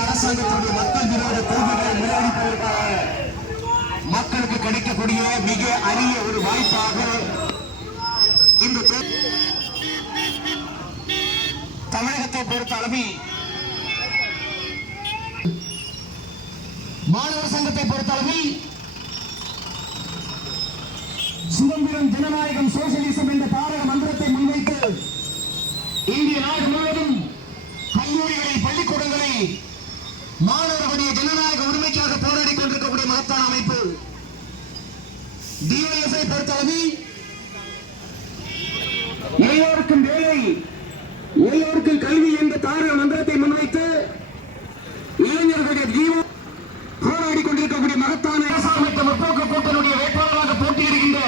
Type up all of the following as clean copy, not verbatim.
அரசாங்கத்துடைய மக்கள் விரோத கொள்கைகளை முறியடிப்பதற்காக மக்களுக்கு கிடைக்கக்கூடிய மிக அரிய ஒரு வாய்ப்பாக இந்த தமிழகத்தை பொறுத்த அளவில் மாணவர் சங்கத்தை பொறுத்த அளவில் சுதந்திரம், ஜனநாயகம், சோசியலிசம் என்ற தாரக மந்திரத்தை முன்வைத்து இந்திய நாடு முழுவதும் கல்லூரிகளில், பள்ளிக்கூடங்களில் மாணவர்களுடைய ஜனநாயக உரிமைக்காக போராடி கொண்டிருக்கக்கூடிய மகத்தான அமைப்பு டிஒஎஸ்ஐ பொறுத்தளவில் எல்லோருக்கும் வேலை, எல்லோருக்கும் கல்வி என்ற தாரக மந்திரத்தை முன்வைத்து இளைஞர்களுடைய ஜீவன் போராடி கொண்டிருக்கக்கூடிய மகத்தான அரசாங்கத்தை முற்போக்கு கூட்டணியுடைய வேட்பாளராக போட்டியிடுகின்ற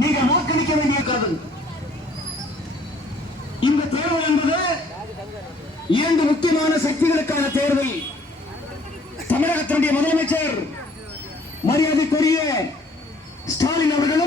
நீங்கள் வாக்களிக்க வேண்டிய இந்த தேர்தல் என்பது இரண்டு முக்கியமான சக்திகளுக்கான தேர்தல். தமிழகத்தினுடைய முதலமைச்சர் மரியாதைக்குரிய ஸ்டாலின் அவர்கள்